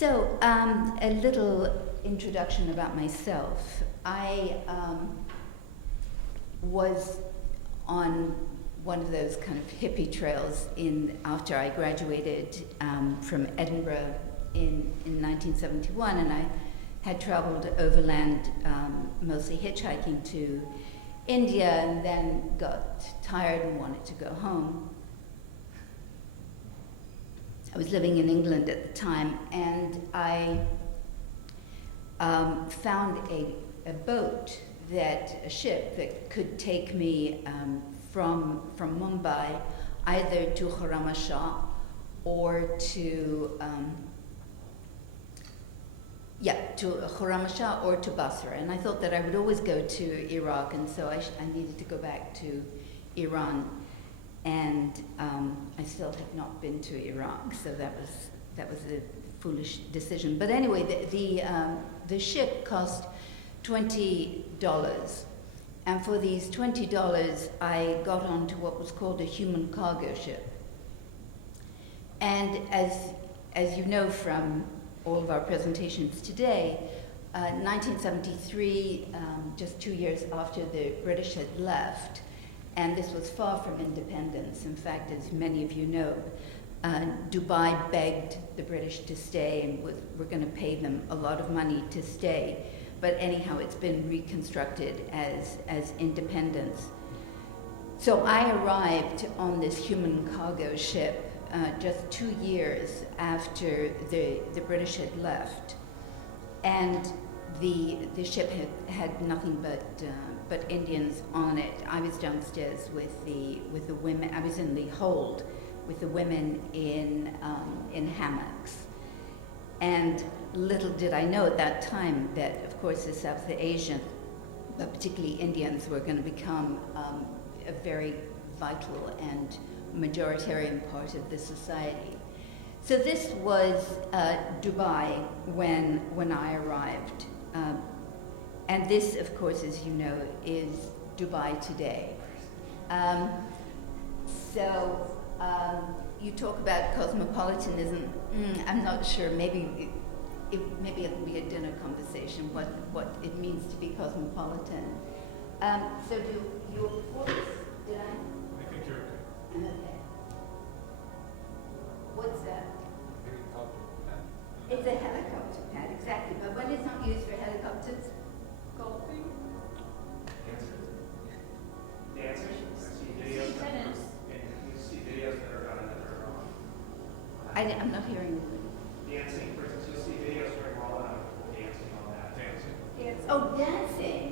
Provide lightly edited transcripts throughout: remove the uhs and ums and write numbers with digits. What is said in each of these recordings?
So, a little introduction about myself. I was on one of those kind of hippie trails after I graduated from Edinburgh in 1971, and I had traveled overland, mostly hitchhiking to India, and then got tired and wanted to go home. I was living in England at the time, and I found a boat, a ship that could take me from Mumbai either to Khurramshahr or to Khurramshahr or to Basra. And I thought that I would always go to Iraq, and so I needed to go back to Iran. And I still have not been to Iraq, so that was a foolish decision. But anyway, the ship cost $20, and for these $20, I got onto what was called a human cargo ship. And as you know from all of our presentations today, 1973, just 2 years after the British had left. And this was far from independence. In fact, as many of you know, Dubai begged the British to stay and were going to pay them a lot of money to stay. But anyhow, it's been reconstructed as independence. So I arrived on this human cargo ship just 2 years after the British had left. And the ship had nothing but Indians on it. I was downstairs with the women. I was in the hold with the women in hammocks. And little did I know at that time that, of course, the South Asian, but particularly Indians, were going to become a very vital and majoritarian part of the society. So this was Dubai when I arrived. And this, of course, as you know, is Dubai today. You talk about cosmopolitanism. I'm not sure. Maybe it'll be a dinner conversation. What it means to be cosmopolitan. So do your voice? Did I? I think you're okay. I'm okay. What's that? Helicopter pad. It's a helicopter pad, exactly. But when it's not used for helicopters, golfing. Dancers. You see videos that are done that are wrong. I'm not hearing you. Dancing, for instance, you'll see videos during Ramadan of people dancing on that. Dancing. Oh, dancing.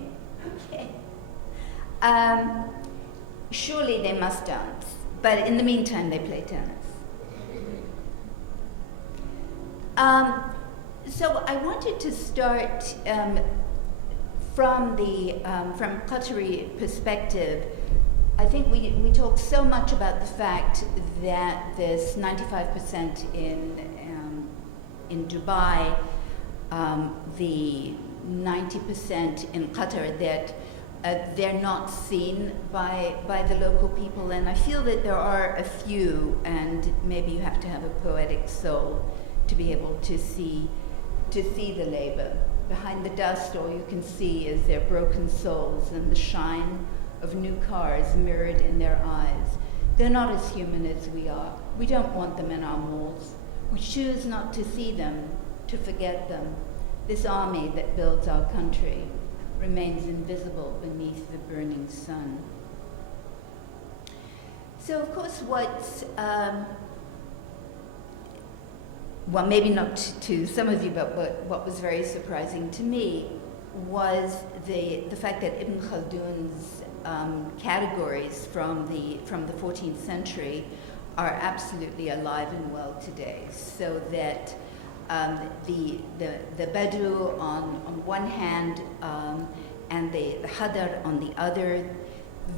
Okay. Surely they must dance, but in the meantime they play tennis. So I wanted to start from Qatari perspective. I think we talk so much about the fact that this 95% in Dubai, the 90% in Qatar, that they're not seen by the local people, and I feel that there are a few, and maybe you have to have a poetic soul to be able to see the labor. Behind the dust, all you can see is their broken souls and the shine of new cars mirrored in their eyes. They're not as human as we are. We don't want them in our malls. We choose not to see them, to forget them. This army that builds our country remains invisible beneath the burning sun. So, of course, well, maybe not to some of you, but what was very surprising to me was the fact that Ibn Khaldun's categories from the 14th century are absolutely alive and well today. So that the Bedouin on one hand and the Hadar on the other,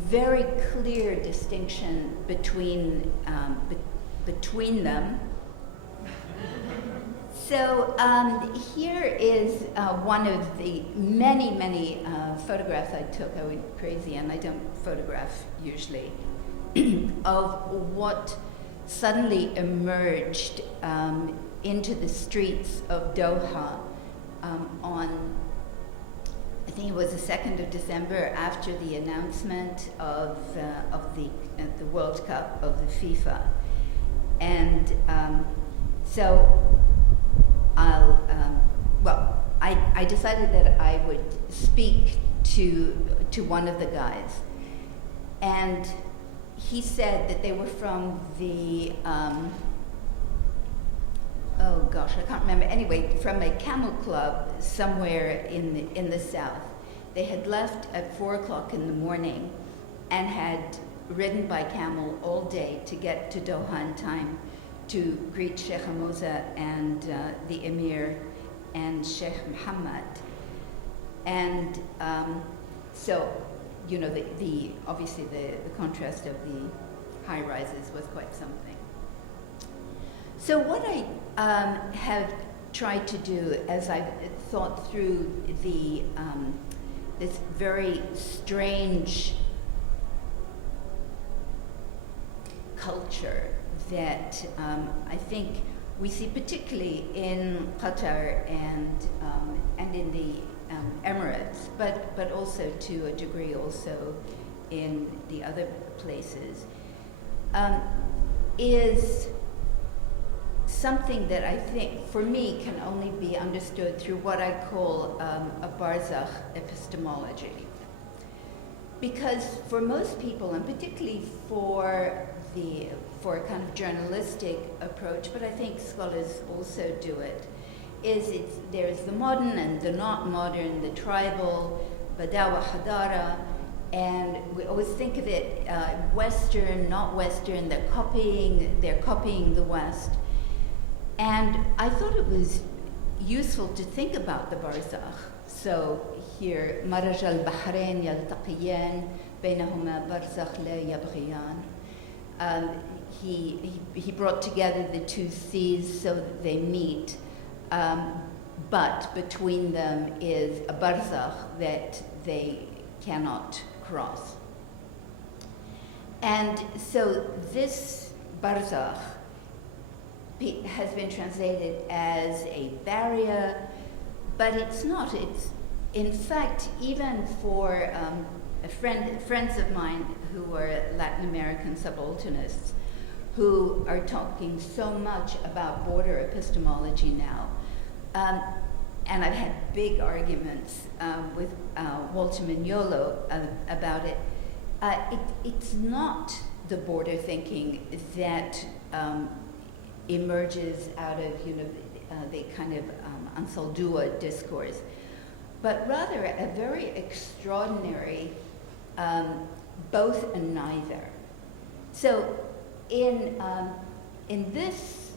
very clear distinction between them. So here is one of the many photographs I took. I went crazy, and I don't photograph usually, of what suddenly emerged into the streets of Doha on, I think it was the 2nd of December, after the announcement of the World Cup of the FIFA. And so I decided that I would speak to one of the guys. And he said that they were from the, oh gosh, I can't remember. Anyway, from a camel club somewhere in the south. They had left at 4 o'clock in the morning and had ridden by camel all day to get to Doha in time to greet Sheikh Hamza and the Emir and Sheikh Mohammed. And so, you know, obviously the contrast of the high rises was quite something. So what I have tried to do as I've thought through this very strange culture that I think we see particularly in Qatar and in the Emirates, but also to a degree also in the other places, is something that I think, for me, can only be understood through what I call a barzakh epistemology. Because for most people, and particularly for a kind of journalistic approach, but I think scholars also do it, there's the modern and the not modern, the tribal, badawa hadara, and we always think of it Western, not Western, they're copying the West. And I thought it was useful to think about the barzakh. So here, maraj al-Bahrain yaltaqiyan, baynahuma barzakh la yabghiyan. He brought together the two seas so that they meet, but between them is a barzakh that they cannot cross. And so this barzakh has been translated as a barrier, but it's not. It's, in fact, even for friends of mine who are Latin American subalternists, who are talking so much about border epistemology now. And I've had big arguments with Walter Mignolo about it. It's not the border thinking that emerges out of the kind of Ansaldua discourse, but rather a very extraordinary both and neither. So in this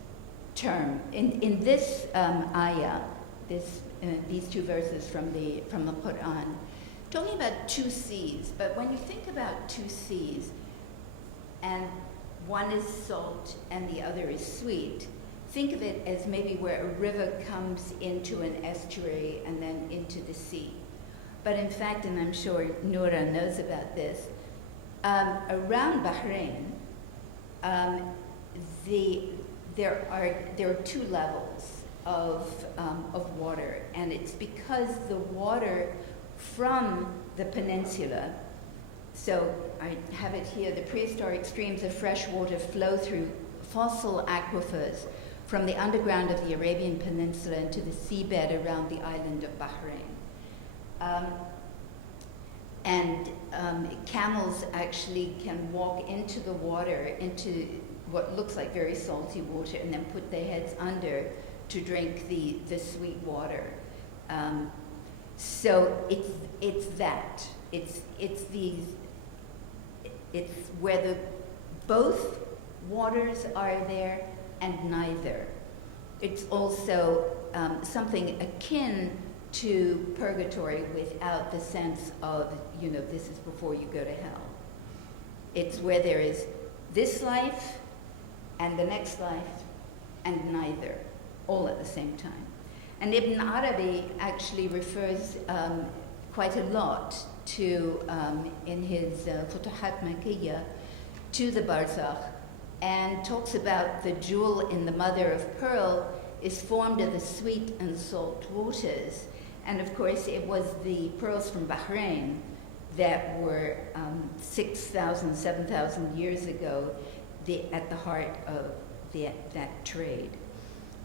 term, in this ayah, these two verses from the Quran, talking about two seas, but when you think about two seas, and one is salt and the other is sweet, think of it as maybe where a river comes into an estuary and then into the sea. But in fact, and I'm sure Noura knows about this, around Bahrain, there are two levels of water, and it's because the water from the peninsula, so I have it here, the prehistoric streams of fresh water flow through fossil aquifers from the underground of the Arabian Peninsula into the seabed around the island of Bahrain. And camels actually can walk into the water, into what looks like very salty water, and then put their heads under to drink the sweet water. So it's that. It's where both waters are there and neither. It's also something akin to purgatory without the sense of, this is before you go to hell. It's where there is this life and the next life and neither, all at the same time. And Ibn Arabi actually refers quite a lot to, in his Futuhat Makkiyya, to the barzakh, and talks about the jewel in the mother of pearl is formed of the sweet and salt waters. And of course, it was the pearls from Bahrain that were 6,000, 7,000 years ago at the heart of that trade.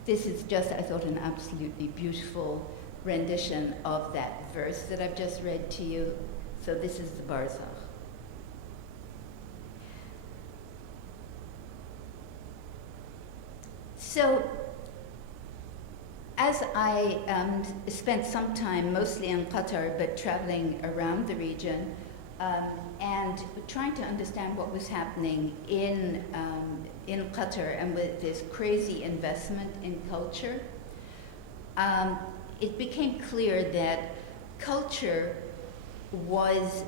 This is just, I thought, an absolutely beautiful rendition of that verse that I've just read to you. So this is the Barzakh. So, as I spent some time mostly in Qatar, but traveling around the region, and trying to understand what was happening in Qatar and with this crazy investment in culture, it became clear that culture was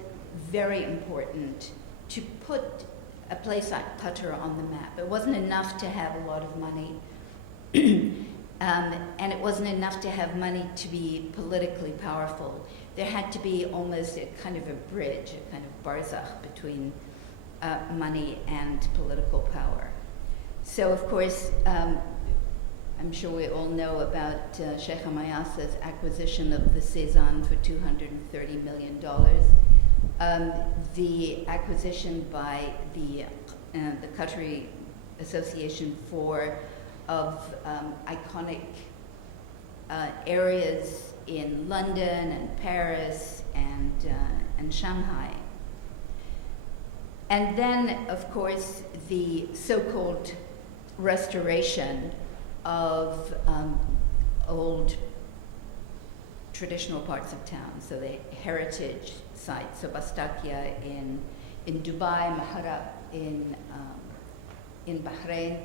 very important to put a place like Qatar on the map. It wasn't enough to have a lot of money, and it wasn't enough to have money to be politically powerful. There had to be almost a kind of a bridge, a kind of barzakh between money and political power. So, of course, I'm sure we all know about Sheikh Hamayasa's acquisition of the Cezanne for $230 million. The acquisition by the Qatari Association of iconic areas in London and Paris and Shanghai. And then, of course, the so-called restoration of old traditional parts of town, so the heritage sites, so Bastakia in Dubai, Maharab in Bahrain,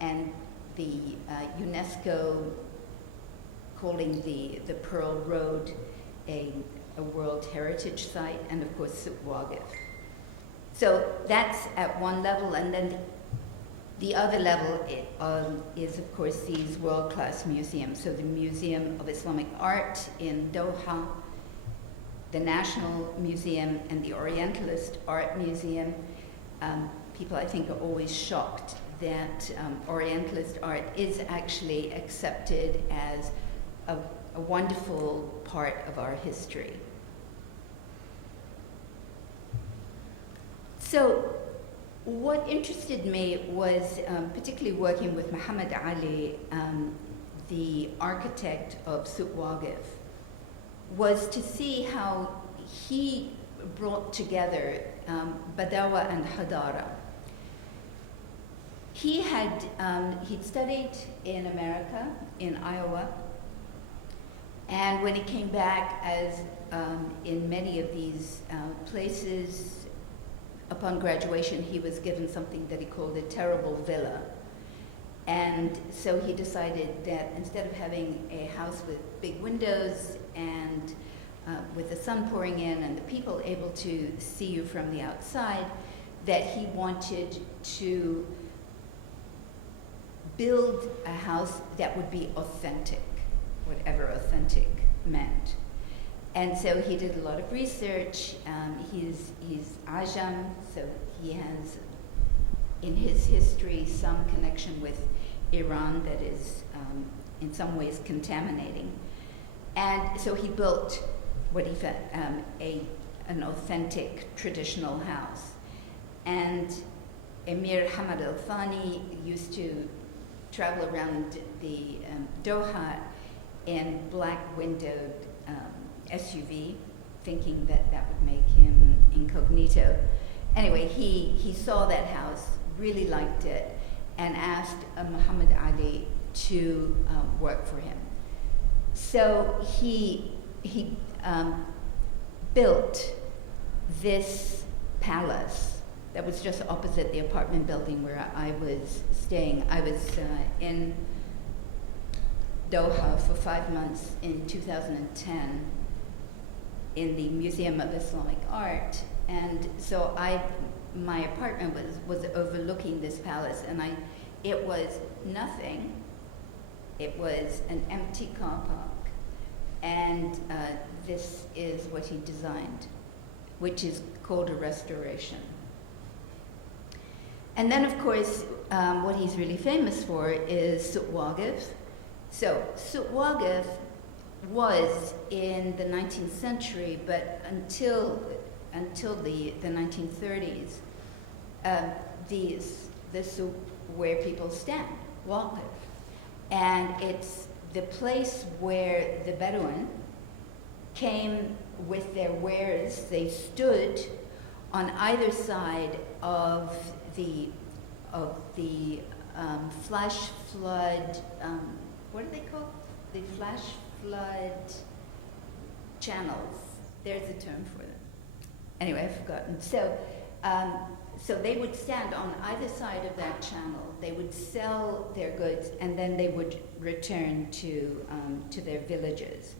and the UNESCO calling the Pearl Road a World Heritage Site, and of course Suk Waqif. So that's at one level, and then the other level is, of course, these world-class museums. So the Museum of Islamic Art in Doha, the National Museum, and the Orientalist Art Museum. People, I think, are always shocked that Orientalist art is actually accepted as a wonderful part of our history. So, what interested me was particularly working with Muhammad Ali, the architect of Suk Waqif, was to see how he brought together Badawa and Hadara. He'd studied in America, in Iowa, and when he came back, as in many of these places, upon graduation, he was given something that he called a terrible villa. And so he decided that instead of having a house with big windows and with the sun pouring in and the people able to see you from the outside, that he wanted to build a house that would be authentic, whatever authentic meant. And so he did a lot of research. He's Ajam, so he has in his history some connection with Iran that is in some ways contaminating. And so he built what he found an authentic traditional house. And Emir Hamad al-Thani used to travel around the Doha in black windowed SUV, thinking that would make him incognito. Anyway, he saw that house, really liked it, and asked Muhammad Ali to work for him. So he built this palace that was just opposite the apartment building where I was staying. I was in Doha for 5 months in 2010 in the Museum of Islamic Art, and so my apartment was overlooking this palace, and it was nothing. It was an empty car park, and this is what he designed, which is called a restoration. And then, of course, what he's really famous for is Suk Waqif, So Suq Waqif was in the 19th century, but until the 1930s, the souq where people stand, waqif. And it's the place where the Bedouin came with their wares. They stood on either side of the flash flood, what are they called? The flash flood channels. There's a term for them. Anyway, I've forgotten. So they would stand on either side of that channel. They would sell their goods, and then they would return to their villages.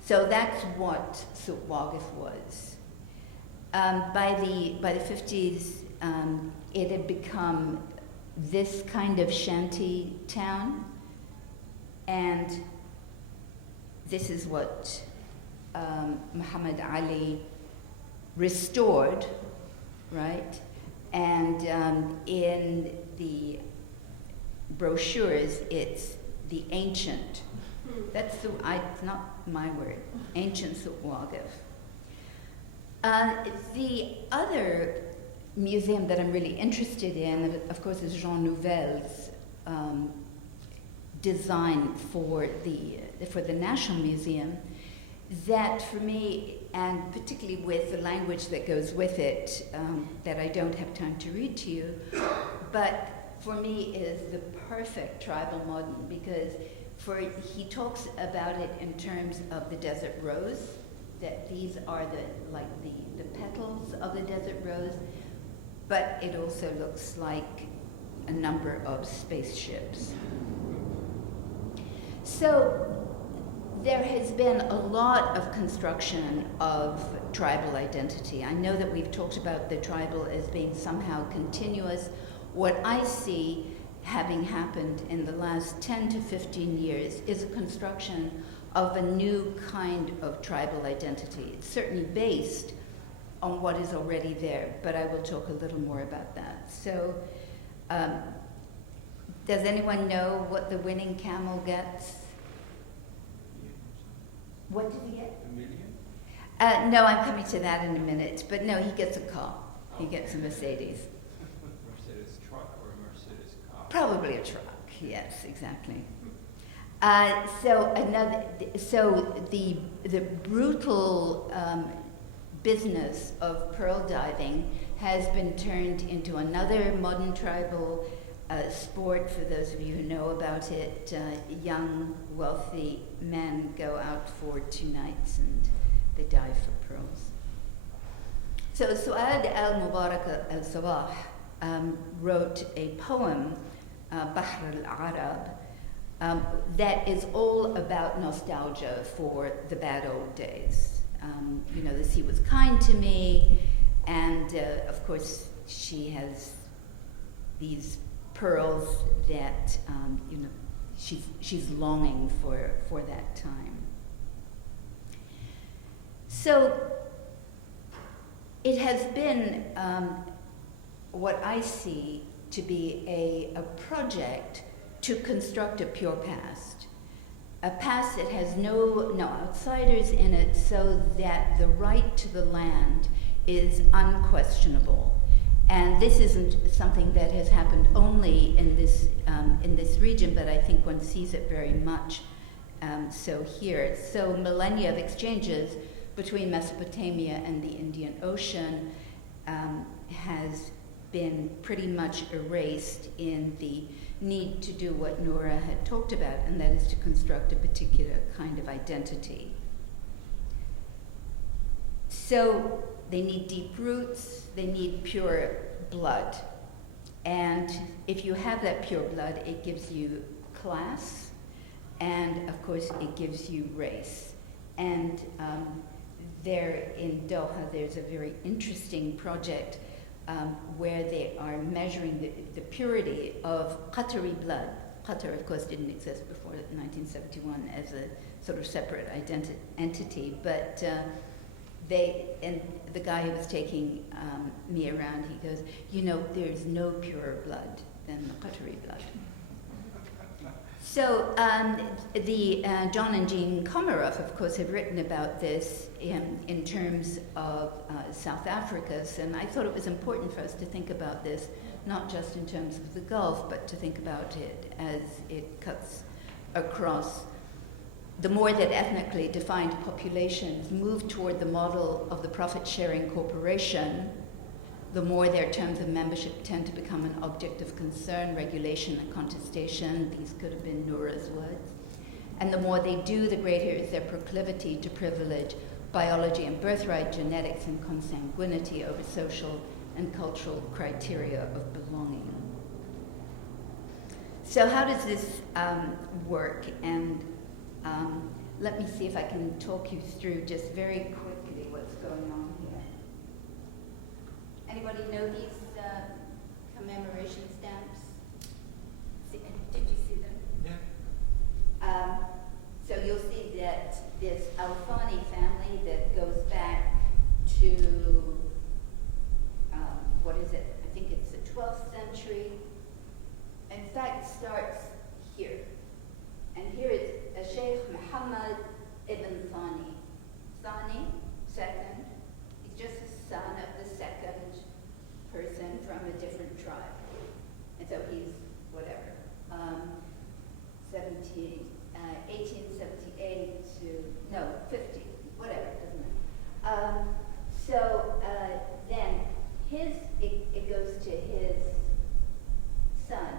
So that's what Suq Waqif was. By the 50s, it had become this kind of shanty town, and this is what Muhammad Ali restored, right? And in the brochures, it's the ancient. That's it's not my word. Ancient Suq Waqif. The other museum that I'm really interested in, of course, is Jean Nouvel's design for the National Museum. That, for me, and particularly with the language that goes with it, that I don't have time to read to you, but for me is the perfect tribal modern, because he talks about it in terms of the desert rose, that these are the petals of the desert rose, but it also looks like a number of spaceships. So there has been a lot of construction of tribal identity. I know that we've talked about the tribal as being somehow continuous. What I see having happened in the last 10 to 15 years is a construction of a new kind of tribal identity. It's certainly based on what is already there, but I will talk a little more about that. So, does anyone know what the winning camel gets? What did he get? $1 million? No, I'm coming to that in a minute, but no, he gets a car. He gets a Mercedes. Mercedes truck or Mercedes car? Probably a truck, yes, exactly. So the brutal business of pearl diving has been turned into another modern tribal sport. For those of you who know about it, young, wealthy men go out for 2 nights and they dive for pearls. So Su'ad al-Mubarak al-Sabah wrote a poem, Bahr al-Arab, that is all about nostalgia for the bad old days. The sea was kind to me, and of course she has these pearls that she's longing for that time. So it has been what I see to be a project to construct a pure past, a past that has no outsiders in it, so that the right to the land is unquestionable. And this isn't something that has happened only in this region, but I think one sees it very much so here. So millennia of exchanges between Mesopotamia and the Indian Ocean has been pretty much erased in the need to do what Nora had talked about, and that is to construct a particular kind of identity. So they need deep roots, they need pure blood. And if you have that pure blood, it gives you class, and of course it gives you race. And there in Doha, there's a very interesting project where they are measuring the purity of Qatari blood. Qatar, of course, didn't exist before 1971 as a sort of separate entity, but and the guy who was taking me around, he goes, there's no purer blood than the Qatari blood. So John and Jean Komarov, of course, have written about this in terms of South Africa's, and I thought it was important for us to think about this, not just in terms of the Gulf, but to think about it as it cuts across. The more that ethnically defined populations move toward the model of the profit-sharing corporation, the more their terms of membership tend to become an object of concern, regulation, and contestation. These could have been Noura's words. And the more they do, the greater is their proclivity to privilege biology and birthright, genetics and consanguinity over social and cultural criteria of belonging. So how does this work? And let me see if I can talk you through just very quickly what's going on here. Anybody know these commemoration stamps? Did you see them? Yeah. So you'll see that this Al-Thani family that goes back to, what is it? I think it's the 12th century. In fact, starts here. And here is a Sheikh Muhammad ibn Thani. Thani, second. He's just a son of the second person from a different tribe. And so he's whatever. 1878 to, no, 50, whatever, doesn't matter. Then it goes to his son,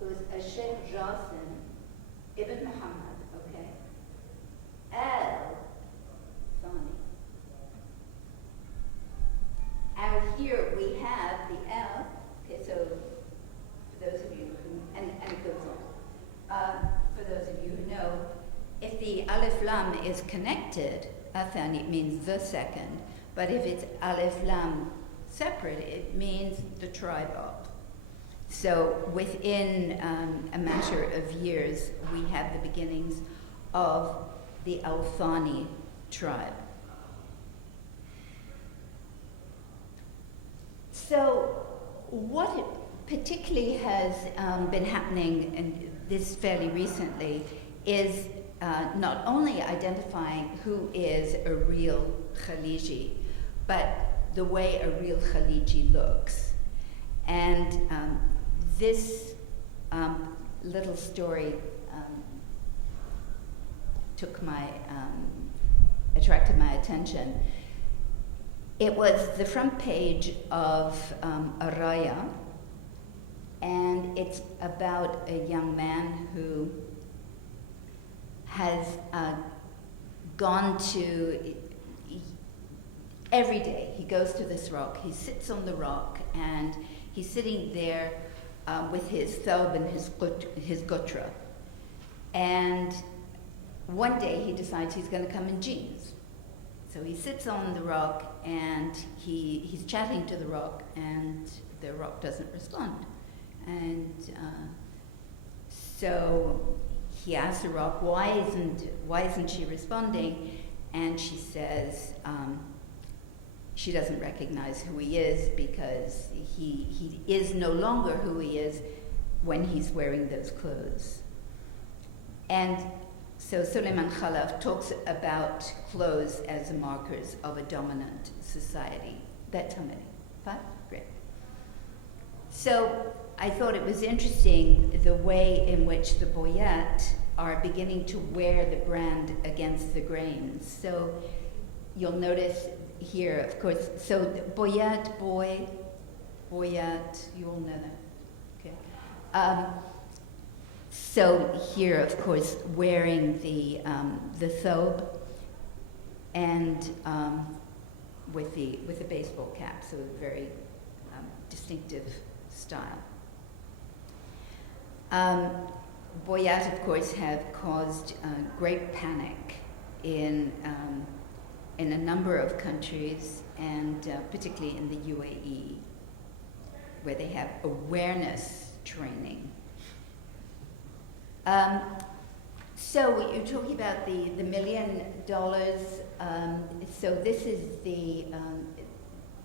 who's a Sheikh Jassim ibn Muhammad, okay? Al-Thani. Out here we have the L, okay, so for those of you who, and it goes on. For those of you who know, if the Alif Lam is connected, Athani, it means the second, but if it's Alif Lam separate, it means the tribe of. So within a matter of years, we have the beginnings of the Al-Thani tribe. So what particularly has been happening, and this fairly recently, is not only identifying who is a real Khaliji, but the way a real Khaliji looks. And this little story attracted my attention. It was the front page of Araya, and it's about a young man who has gone to, every day he goes to this rock, he sits on the rock, and he's sitting there with his thawb and his gutra. And one day he decides he's going to come in jeans. So he sits on the rock and he's chatting to the rock, and the rock doesn't respond. And so he asks the rock, why isn't she responding? And she says she doesn't recognize who he is because he is no longer who he is when he's wearing those clothes. And so Suleiman Khalaf talks about clothes as markers of a dominant society. That's how many? 5? Great. So I thought it was interesting the way in which the Boyat are beginning to wear the brand against the grains. So you'll notice here, of course, so Boyat, boy, Boyat, you all know that, okay. So here, of course, wearing the thobe and with the baseball cap, so a very distinctive style. Boyat, of course, have caused great panic in a number of countries, and particularly in the UAE, where they have awareness training. So you're talking about the $1 million. So this is the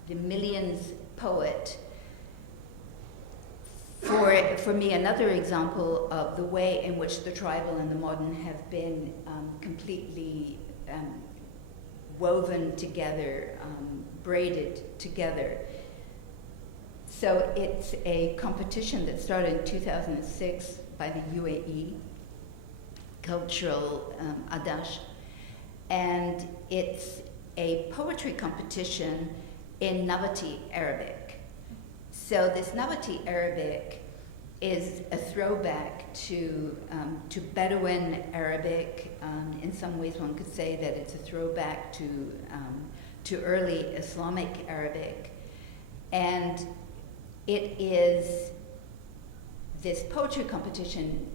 Millions poet for for me, another example of the way in which the tribal and the modern have been completely woven together, braided together. So it's a competition that started in 2006 by the UAE, Cultural Adash, and it's a poetry competition in Nabati Arabic. So this Nabati Arabic is a throwback to Bedouin Arabic. In some ways, one could say that it's a throwback to early Islamic Arabic, and it is this poetry competition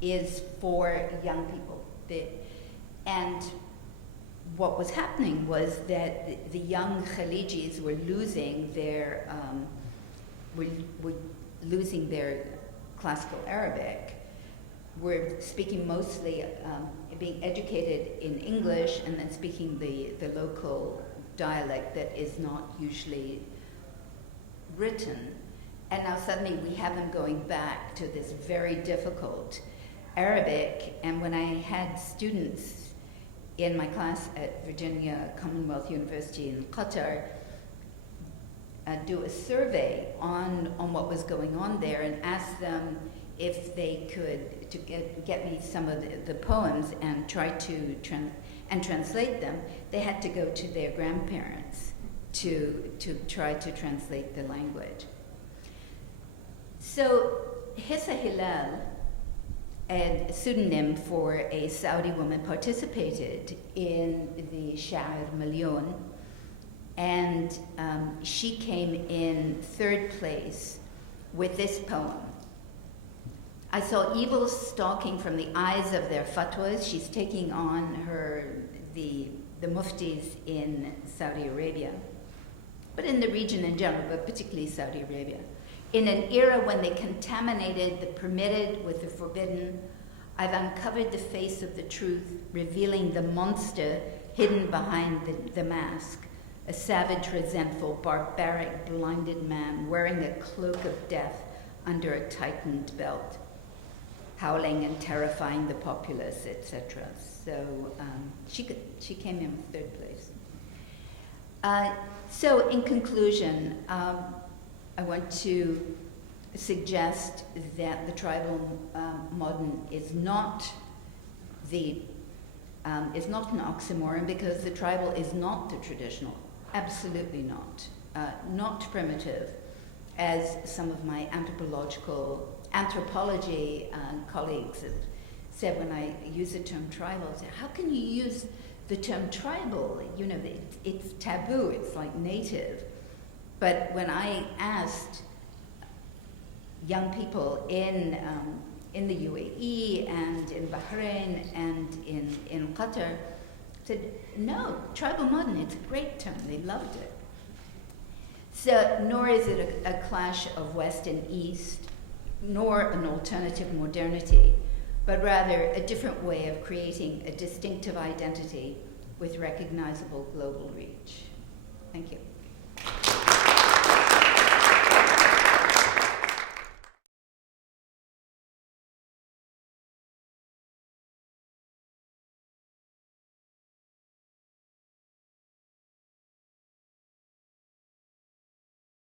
is for young people. And what was happening was that the young Khalijis were losing their classical Arabic. Were speaking mostly, being educated in English and then speaking the local dialect that is not usually written. And now suddenly we have them going back to this very difficult Arabic. And when I had students in my class at Virginia Commonwealth University in Qatar do a survey on what was going on there and ask them if they could get me some of the poems and try to translate them. They had to go to their grandparents to try to translate the language. So Hissa Hilal, a pseudonym for a Saudi woman, participated in the Sha'ir Milyon, and she came in third place with this poem. I saw evil stalking from the eyes of their fatwas. She's taking on the muftis in Saudi Arabia, but in the region in general, but particularly Saudi Arabia. In an era when they contaminated the permitted with the forbidden, I've uncovered the face of the truth, revealing the monster hidden behind the mask, a savage, resentful, barbaric, blinded man wearing a cloak of death under a tightened belt, howling and terrifying the populace, etc. So she came in third place. So in conclusion, I want to suggest that the tribal modern is not an oxymoron, because the tribal is not the traditional, absolutely not, not primitive, as some of my anthropology colleagues have said when I use the term tribal. Say, how can you use the term tribal? You know, it's taboo. It's like native. But when I asked young people in the UAE and in Bahrain and in Qatar, said, no, tribal modern, it's a great term. They loved it. So nor is it a clash of West and East, nor an alternative modernity, but rather a different way of creating a distinctive identity with recognizable global reach. Thank you.